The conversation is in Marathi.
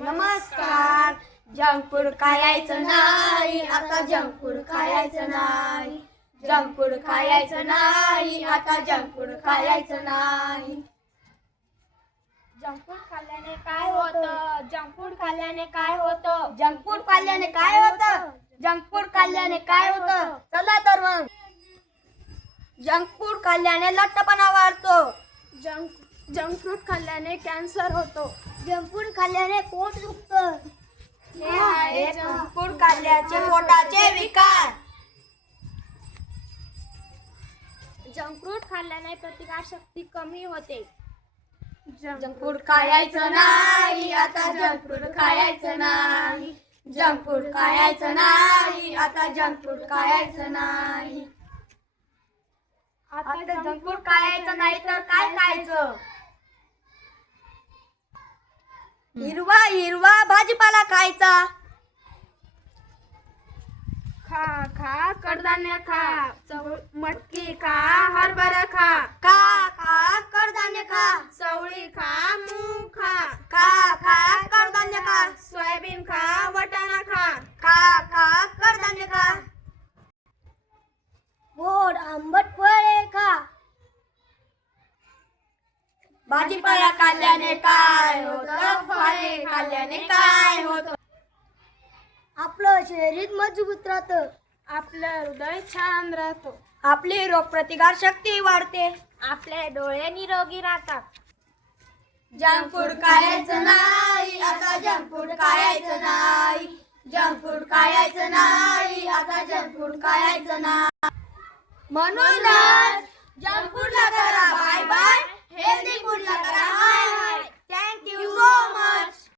नमस्कार. जंक फूड खायचं नाही, आता जंक फूड खायचं नाही. जंक फूड खायचं नाही, आता जंक फूड खायचं नाही. जंक फूड खाल्ल्याने काय होतं? जंक फूड खाल्ल्याने काय होतं? जंक फूड खाल्ल्याने काय होतं? जंक फूड खाल्ल्याने काय होतं? चला तर मग. जंक फूड खाल्ल्याने लठ्ठपणा वाढतो. जंक फूड खाल्ल्याने कॅन्सर होतो. जंक फूड खाल्ल्याने पोट दुखतं. हे आहे जंक फूड खाल्ल्याचे पोटाचे विकार. जंक फूड खाल्ल्याने प्रतिकारशक्ती कमी होते. जंक फूड खायचं नाही, आता जंक फूड खायचं नाही. जंक फूड खायचं नाही, आता जंक फूड खायचं नाही. आता जंक फूड खायचं नाही तर काय खायचं? हिरवा हिरवा भाजीपाला खायचा. खा खा कडधान्य खा. मटकी खा, हरभरा खा. खा खा कडधान्य खा. चवळी खा, मूग खा. खा खा कडधान्य खा. सोयाबीन खा, वाटाणा खा. खा खा कडधान्य खा. गोड आंबट फळे खा. भाजीपाला खाल्ल्याने काय होतं? फळे खाल्ल्याने काय होतं? आपलं शरीर मजबूत राहतं. आपलं हृदय छान राहतो. आपली रोगप्रतिकार शक्ती वाढते. आपले डोळे निरोगी राहतात. जंक फूड खायचं नाही, आता जंक फूड खायचं नाही. जंक फूड खायचं नाही, आता जंक फूड खायचं नाही. म्हणूनच जंक फूडला करा बाय बाय, हेल्दी फूडला करा hi hi. Thank you so much.